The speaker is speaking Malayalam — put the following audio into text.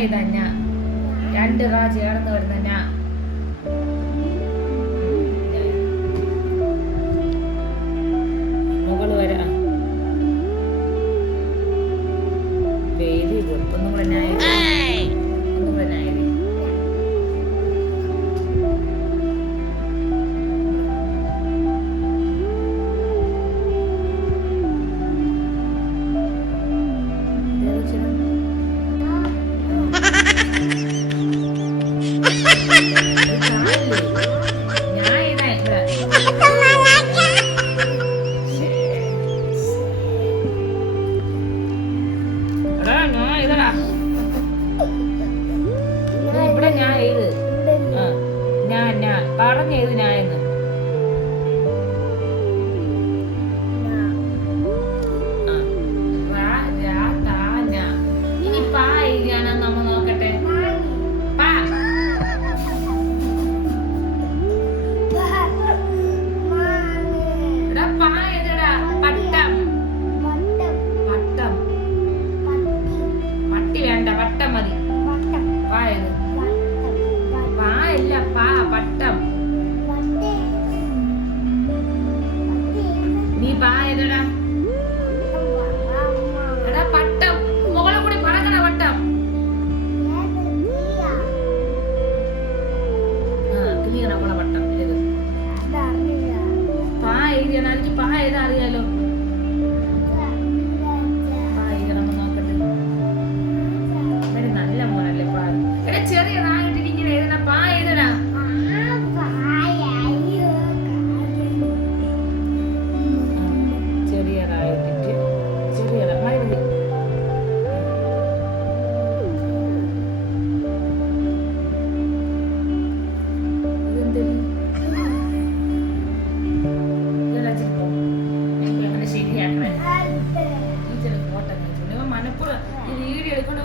ഇതാ ഞാൻ രണ്ട് റാ ചേർന്ന് വരുന്ന ഞാൻ മുകള് വരാ വെരി ഗുഡ് ഒന്നും കൂടെ ഞാൻ ഒന്നും കൂടെ ഞാൻ ഇവിടെ ഞാൻ ഏത് ഞാൻ പറഞ്ഞ ഏത് ഞാനെന്ന് ഇനി പാ എഴുതിയാണെന്ന് നമ്മ നോക്കട്ടെ പാ എടാ പാ എഴുതടാ പട്ടം പട്ടം പട്ടി വേണ്ട പട്ടം മതി പാ എഴുത് പാ ഇല്ല പാ പട്ടം നീ പാ എഴുതടാ എടാ പട്ടം മുകളിൽ കൂടി പറക്കണ പട്ടം ക്ലിയർ ആവണ പട്ടം ഏത് പാ എഴുതിയാണ് എനിക്ക് പാ എഴുതാ അറിയാലോ പാ എഴുതണം നോക്കട്ടെ നല്ല മോനല്ലേ പാ എടാ ചെറിയതായിട്ടിട്ട് ഇങ്ങനെ എഴുതണ പാ എഴുതടാ ചെറിയതായിട്ടിട്ട് ചെറിയതാ മതി മനപ്പുറം ഈ വീഡിയോ എടുക്കൊണ്ട്